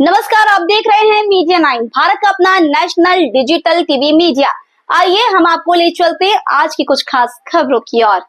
नमस्कार, आप देख रहे हैं मीडिया 9, भारत का अपना नेशनल डिजिटल टीवी मीडिया। आइए हम आपको ले चलते हैं आज की कुछ खास खबरों की ओर।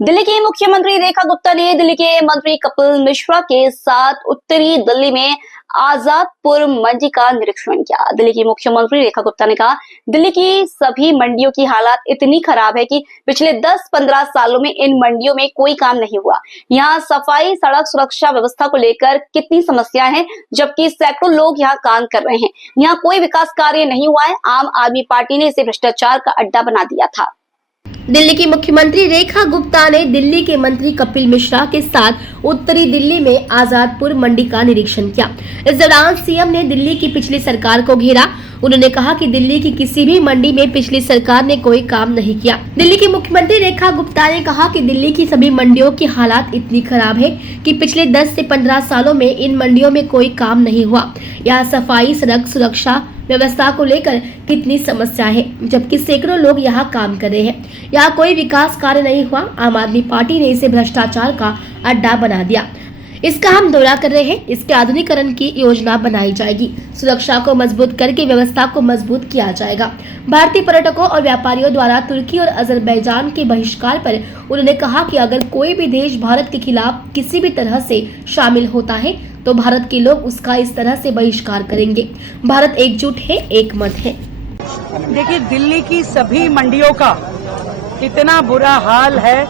दिल्ली की मुख्यमंत्री रेखा गुप्ता ने दिल्ली के मंत्री कपिल मिश्रा के साथ उत्तरी दिल्ली में आजादपुर मंडी का निरीक्षण किया। दिल्ली की मुख्यमंत्री रेखा गुप्ता ने कहा, दिल्ली की सभी मंडियों की हालत इतनी खराब है कि पिछले 10-15 सालों में इन मंडियों में कोई काम नहीं हुआ। यहाँ सफाई, सड़क सुरक्षा व्यवस्था को लेकर कितनी समस्या है, जबकि सैकड़ों लोग यहाँ काम कर रहे हैं। यहाँ कोई विकास कार्य नहीं हुआ है। आम आदमी पार्टी ने इसे भ्रष्टाचार का अड्डा बना दिया था। दिल्ली की मुख्यमंत्री रेखा गुप्ता ने दिल्ली के मंत्री कपिल मिश्रा के साथ उत्तरी दिल्ली में आजादपुर मंडी का निरीक्षण किया। इस दौरान सीएम ने दिल्ली की पिछली सरकार को घेरा। उन्होंने कहा कि दिल्ली की किसी भी मंडी में पिछली सरकार ने कोई काम नहीं किया। दिल्ली की मुख्यमंत्री रेखा गुप्ता ने कहा कि दिल्ली की सभी मंडियों की हालत इतनी खराब है कि पिछले 10 से 15 सालों में इन मंडियों में कोई काम नहीं हुआ। यहाँ सफाई, सड़क सुरक्षा व्यवस्था को लेकर कितनी समस्या है, जबकि सैकड़ों लोग यहाँ काम कर रहे हैं। यहाँ कोई विकास कार्य नहीं हुआ। आम आदमी पार्टी ने इसे भ्रष्टाचार का अड्डा बना दिया। इसका हम दौरा कर रहे हैं। इसके आधुनिकीकरण की योजना बनाई जाएगी। सुरक्षा को मजबूत करके व्यवस्था को मजबूत किया जाएगा। भारतीय पर्यटकों और व्यापारियों द्वारा तुर्की और अजरबैजान के बहिष्कार पर उन्होंने कहा कि अगर कोई भी देश भारत के खिलाफ किसी भी तरह से शामिल होता है तो भारत के लोग उसका इस तरह से बहिष्कार करेंगे। भारत एकजुट है, एक मत है। देखिए, दिल्ली की सभी मंडियों का इतना बुरा हाल है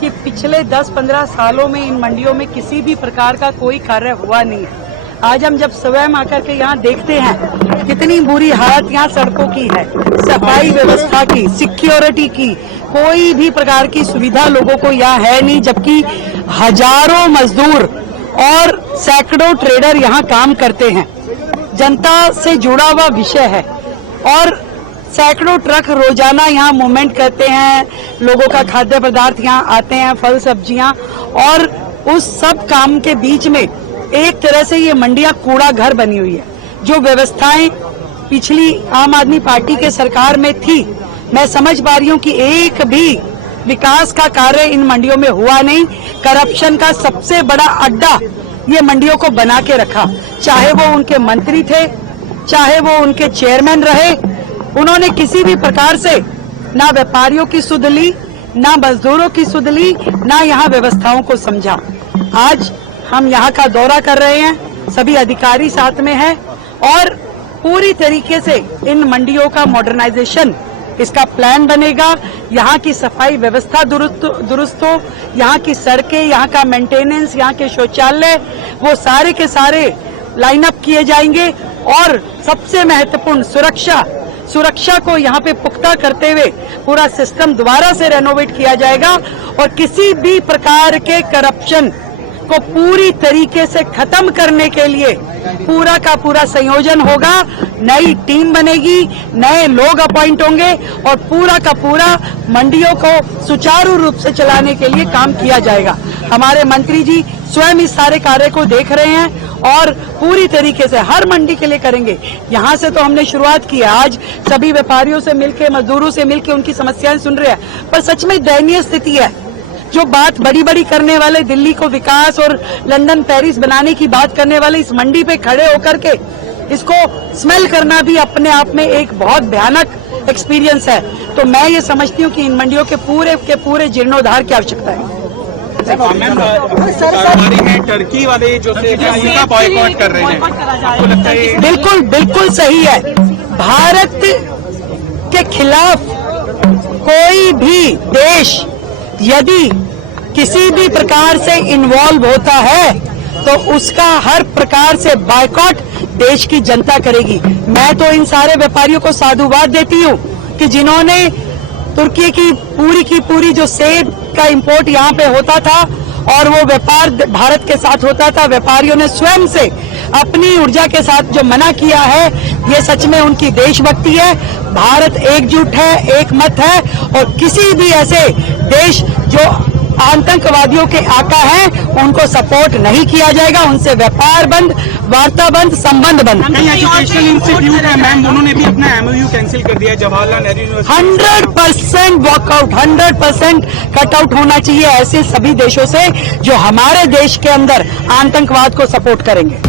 कि पिछले 10-15 सालों में इन मंडियों में किसी भी प्रकार का कोई कार्य हुआ नहीं है। आज हम जब स्वयं आकर के यहाँ देखते हैं कितनी बुरी हालत यहाँ सड़कों की है, सफाई व्यवस्था की, सिक्योरिटी की, कोई भी प्रकार की सुविधा लोगों को यहाँ है नहीं, जबकि हजारों मजदूर और सैकड़ों ट्रेडर यहाँ काम करते हैं। जनता से जुड़ा हुआ विषय है और सैकड़ों ट्रक रोजाना यहाँ मूवमेंट करते हैं। लोगों का खाद्य पदार्थ यहाँ आते हैं, फल सब्जियां, और उस सब काम के बीच में एक तरह से ये मंडियां कूड़ा घर बनी हुई है। जो व्यवस्थाएं पिछली आम आदमी पार्टी के सरकार में थी, मैं समझ पा रही हूँ कि एक भी विकास का कार्य इन मंडियों में हुआ नहीं। करप्शन का सबसे बड़ा अड्डा ये मंडियों को बना के रखा। चाहे वो उनके मंत्री थे, चाहे वो उनके चेयरमैन रहे, उन्होंने किसी भी प्रकार से ना व्यापारियों की सुध ली, ना मजदूरों की सुध ली, ना यहाँ व्यवस्थाओं को समझा। आज हम यहाँ का दौरा कर रहे हैं, सभी अधिकारी साथ में हैं और पूरी तरीके से इन मंडियों का मॉडर्नाइजेशन, इसका प्लान बनेगा। यहाँ की सफाई व्यवस्था दुरुस्त हो, यहाँ की सड़कें, यहाँ का मेंटेनेंस, यहाँ के शौचालय, वो सारे के सारे लाइनअप किए जाएंगे। और सबसे महत्वपूर्ण सुरक्षा को यहाँ पे पुख्ता करते हुए पूरा सिस्टम दोबारा से रेनोवेट किया जाएगा और किसी भी प्रकार के करप्शन को पूरी तरीके से खत्म करने के लिए पूरा का पूरा संयोजन होगा। नई टीम बनेगी, नए लोग अपॉइंट होंगे और पूरा का पूरा मंडियों को सुचारू रूप से चलाने के लिए काम किया जाएगा। हमारे मंत्री जी स्वयं इस सारे कार्य को देख रहे हैं और पूरी तरीके से हर मंडी के लिए करेंगे। यहाँ से तो हमने शुरुआत की है। आज सभी व्यापारियों से मिलकर, मजदूरों से मिलकर उनकी समस्याएं सुन रहे हैं, पर सच में दयनीय स्थिति है। जो बात बड़ी बड़ी करने वाले, दिल्ली को विकास और लंदन, पेरिस बनाने की बात करने वाले, इस मंडी पे खड़े होकर के इसको स्मेल करना भी अपने आप में एक बहुत भयानक एक्सपीरियंस है। तो मैं ये समझती हूँ कि इन मंडियों के पूरे जीर्णोद्धार की आवश्यकता है। टर्की वाले जो का बॉयकॉट कर रहे हैं, बिल्कुल सही है। भारत के खिलाफ कोई भी देश यदि किसी भी प्रकार से इन्वॉल्व होता है तो उसका हर प्रकार से बायकॉट देश की जनता करेगी। मैं तो इन सारे व्यापारियों को साधुवाद देती हूँ कि जिन्होंने तुर्की की पूरी जो सेब का इंपोर्ट यहाँ पे होता था और वो व्यापार भारत के साथ होता था, व्यापारियों ने स्वयं से अपनी ऊर्जा के साथ जो मना किया है, ये सच में उनकी देशभक्ति है। भारत एकजुट है, एक मत है और किसी भी ऐसे देश जो आतंकवादियों के आका हैं, उनको सपोर्ट नहीं किया जाएगा, उनसे व्यापार बंद, वार्ता बंद, संबंध बंद। कई एजुकेशनल इंस्टीट्यूट है मैम, उन्होंने भी अपना MOU कैंसिल कर दिया है Jawaharlal Nehru university. 100% walkout, 100% cutout होना चाहिए ऐसे सभी देशों से जो हमारे देश के अंदर आतंकवाद को सपोर्ट करेंगे।